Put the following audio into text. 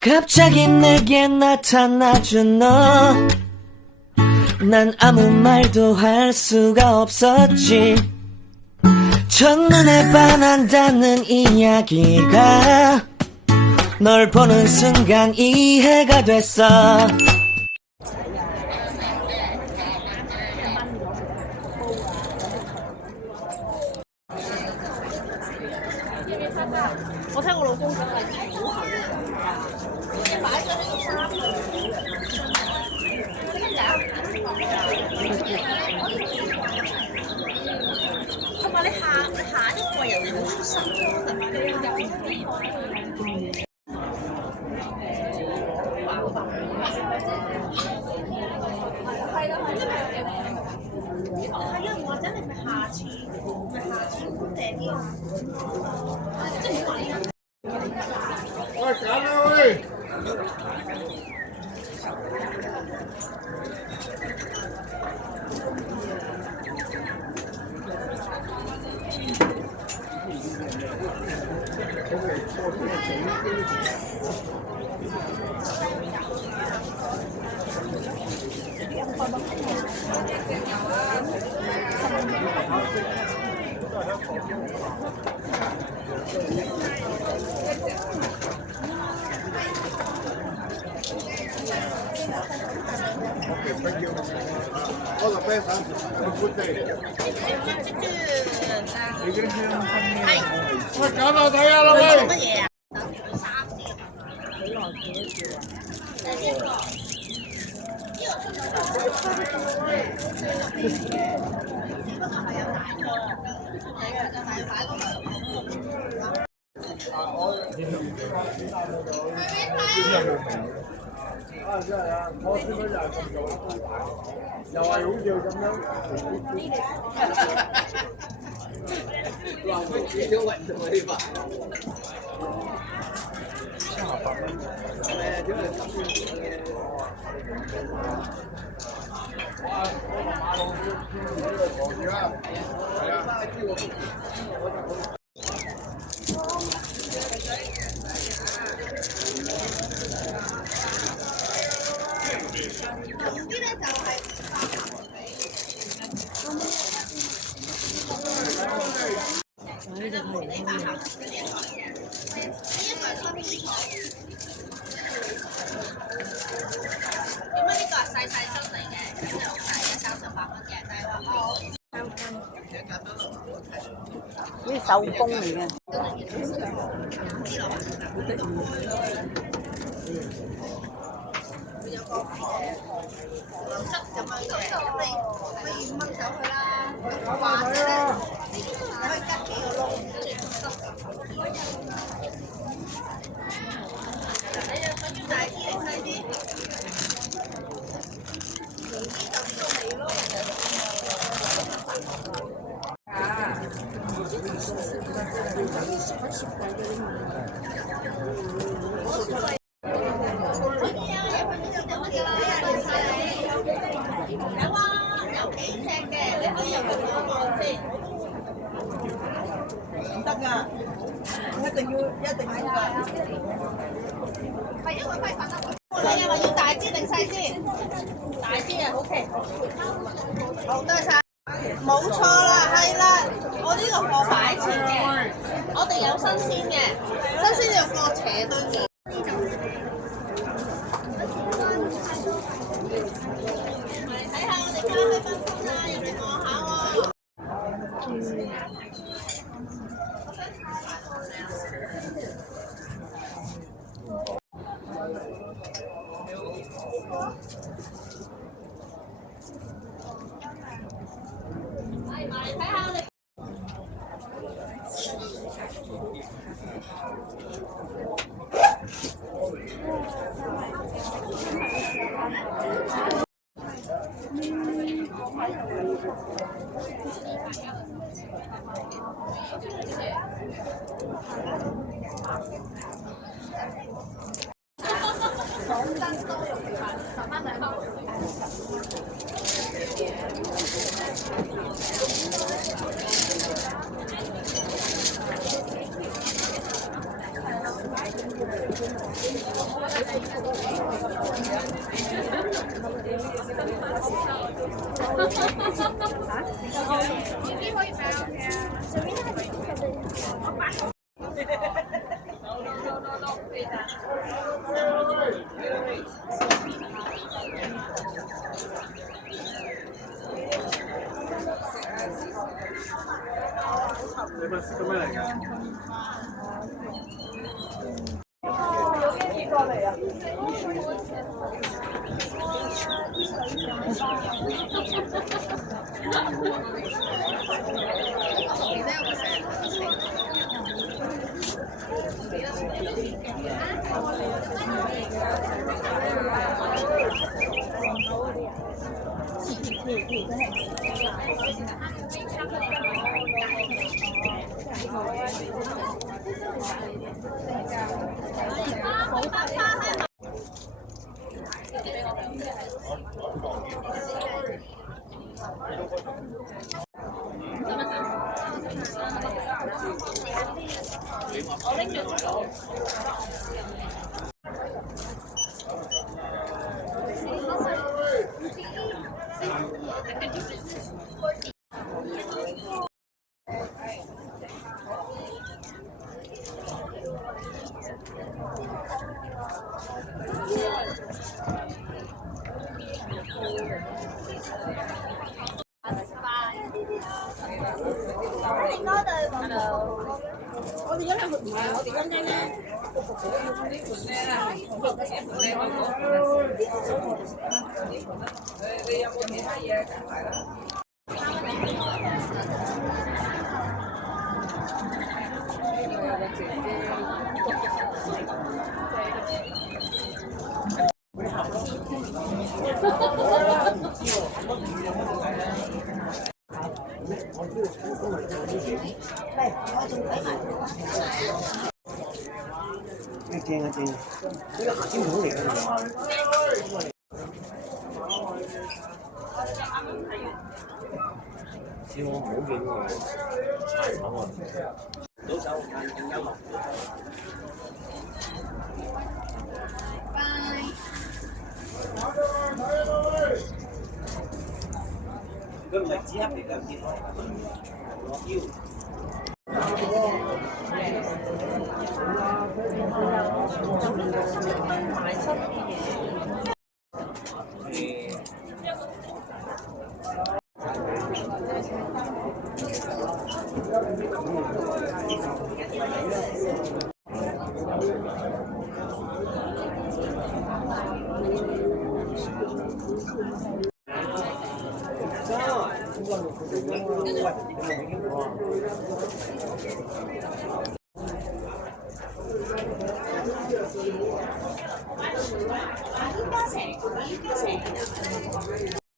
갑자기 내게 나타나준 너, 난 아무 말도 할 수가 없었지. 첫눈에 반한다는 이야기가 널 보는 순간 이해가 됐어. All the best, huh? Have a good day. 喂，搞到睇下啦喂！啊，真係啊！我先嗰日咁做，又係好似咁樣。哇！我幾少運動嗰啲吧？係啊，點解咁樣？哇！嗰個馬路呢個房住啊！係啊，啲手工嚟嘅。唔得㗎，一定要㗎。係因為揮發得喎。你話要大支定細支？大支啊 ，OK。好，多謝。冇錯啦，係啦，我呢個貨擺前嘅，我哋有新鮮嘅，新鮮就個斜對面。睇下我哋家開分封啦，入嚟望下喎。睇下我哋。你咪食咗咩嚟㗎？正啊正，呢個鹹煎筒嚟㗎。小我唔好見喎，太慘喎！早走更幽默。佢唔係紙盒嚟㗎，見我腰。